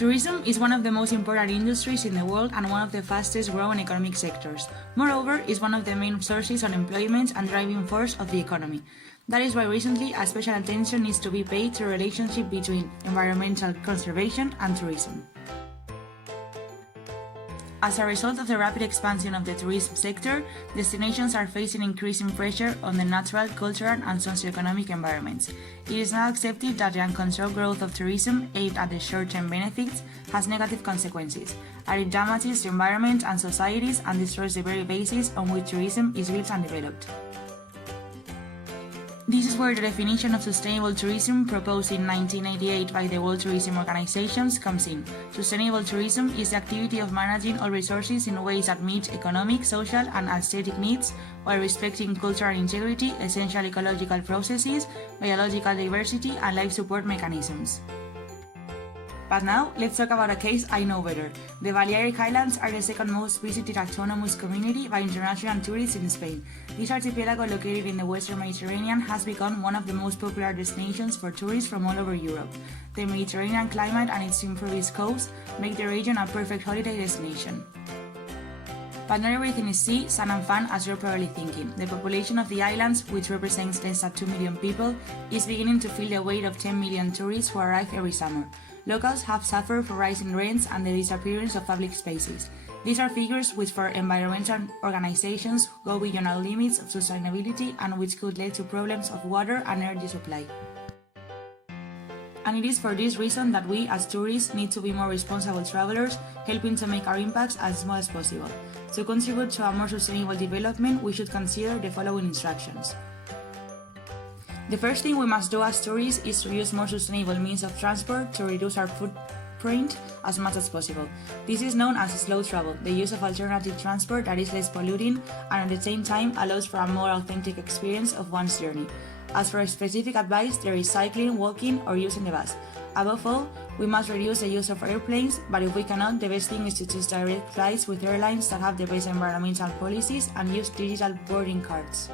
Tourism is one of the most important industries in the world and one of the fastest growing economic sectors. Moreover, it's one of the main sources of employment and driving force of the economy. That is why recently a special attention needs to be paid to the relationship between environmental conservation and tourism. As a result of the rapid expansion of the tourism sector, destinations are facing increasing pressure on the natural, cultural, and socioeconomic environments. It is now accepted that the uncontrolled growth of tourism, aimed at the short-term benefits, has negative consequences, as it damages the environment and societies and destroys the very basis on which tourism is built and developed. This is where the definition of sustainable tourism proposed in 1988 by the World Tourism Organization comes in. Sustainable tourism is the activity of managing all resources in ways that meet economic, social, and aesthetic needs while respecting cultural integrity, essential ecological processes, biological diversity, and life support mechanisms. But now, let's talk about a case I know better. The Balearic Islands are the second most visited autonomous community by international tourists in Spain. This archipelago located in the Western Mediterranean has become one of the most popular destinations for tourists from all over Europe. The Mediterranean climate and its improvised coast make the region a perfect holiday destination. But not everything is sea, sun and fun as you're probably thinking. The population of the islands, which represents less than 2 million people, is beginning to feel the weight of 10 million tourists who arrive every summer. Locals have suffered for rising rents and the disappearance of public spaces. These are figures which for environmental organizations go beyond all limits of sustainability and which could lead to problems of water and energy supply. And it is for this reason that we, as tourists, need to be more responsible travelers, helping to make our impacts as small as possible. To contribute to a more sustainable development, we should consider the following instructions. The first thing we must do as tourists is to use more sustainable means of transport to reduce our footprint as much as possible. This is known as slow travel, the use of alternative transport that is less polluting and at the same time allows for a more authentic experience of one's journey. As for specific advice, there is cycling, walking, or using the bus. Above all, we must reduce the use of airplanes, but if we cannot, the best thing is to choose direct flights with airlines that have the best environmental policies and use digital boarding cards.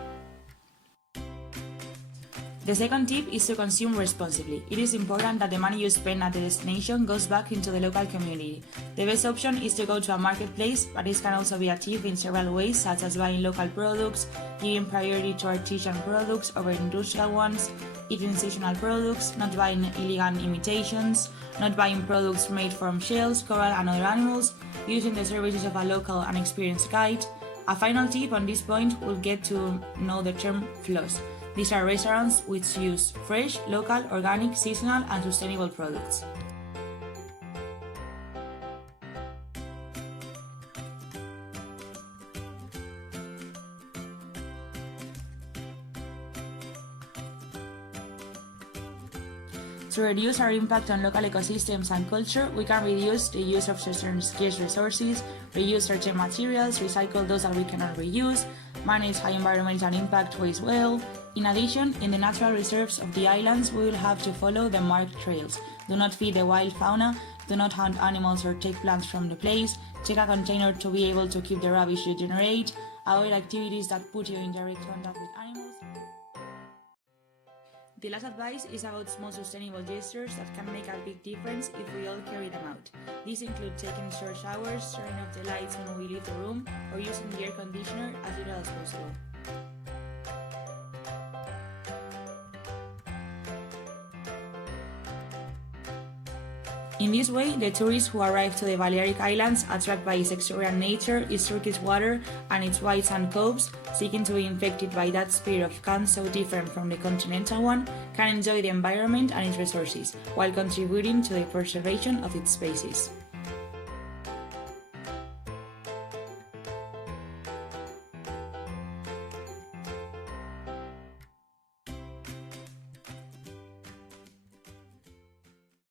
The second tip is to consume responsibly. It is important that the money you spend at the destination goes back into the local community. The best option is to go to a marketplace, but this can also be achieved in several ways, such as buying local products, giving priority to artisan products over industrial ones, eating seasonal products, not buying illegal imitations, not buying products made from shells, coral and other animals, using the services of a local and experienced guide. A final tip on this point will get to know the term floss. These are restaurants which use fresh, local, organic, seasonal, and sustainable products. To reduce our impact on local ecosystems and culture, we can reduce the use of certain scarce resources, reuse certain materials, recycle those that we cannot reuse, manage high environmental impact waste well. In addition, in the natural reserves of the islands, we will have to follow the marked trails. Do not feed the wild fauna, do not hunt animals or take plants from the place, check a container to be able to keep the rubbish you generate, avoid activities that put you in direct contact with animals. The last advice is about small sustainable gestures that can make a big difference if we all carry them out. These include taking short showers, turning off the lights when we leave the room, or using the air conditioner as little as possible. In this way, the tourists who arrive to the Balearic Islands, attracted by its exuberant nature, its turquoise water, and its white sand coves, seeking to be infected by that spirit of calm so different from the continental one, can enjoy the environment and its resources, while contributing to the preservation of its species.